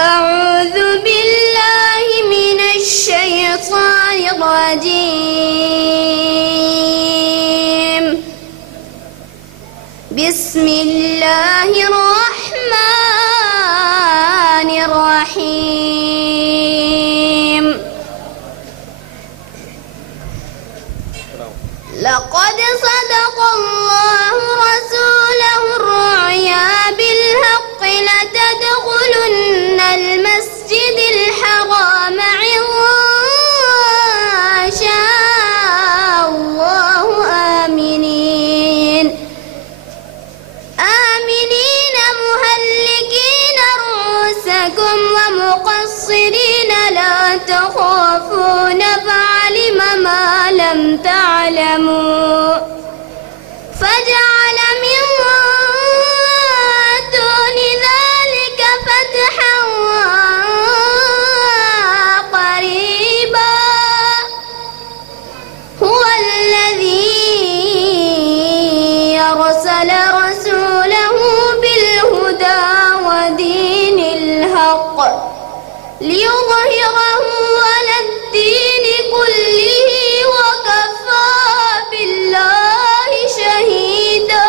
أعوذ بالله من الشيطان الرجيم. بسم الله الرحمن الرحيم. لقد صدق الله رسوله الرؤيا بالحق لتدخلن المسجد الحرام إن شاء الله آمنين مهلكين رؤوسكم ومقصرين لا تخافون فعلم ما لم تعلموا فجعل من دون ذلك فتحا قريبا. هو الذي أرسل رسوله بالهدى ودين الحق ليظهره على الدين كله وكفى بالله شهيدا.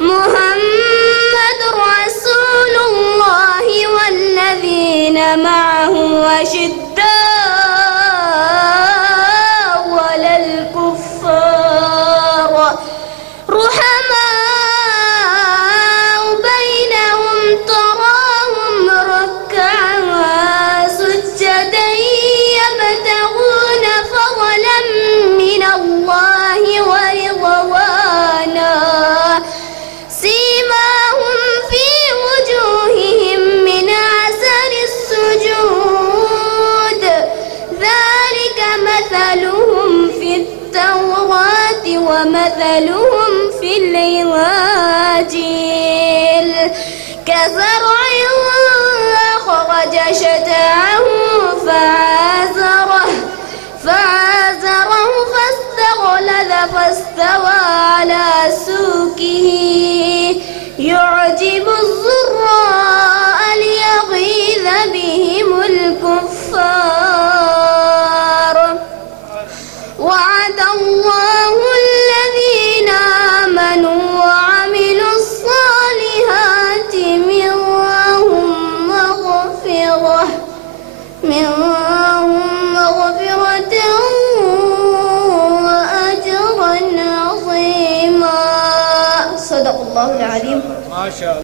محمد رسول الله والذين معه أشداء على الكفار رحماء بينهم تراهم ركعا سجدا يبتغون فضلا من الله ورضوانا سيماهم في وجوههم من أثر السجود ذلك مثلهم في التوراة ومثلهم في الإنجيل كزرع أخرج شطأه فآزره فاستغلظ فاستوى على سوقه يعجب الزراء ليغيظ بهم الكفار. وعد الله الذين آمنوا وعملوا الصالحات منهم مغفرة وأجرا عظيما. صدق الله العظيم. ما شاء الله.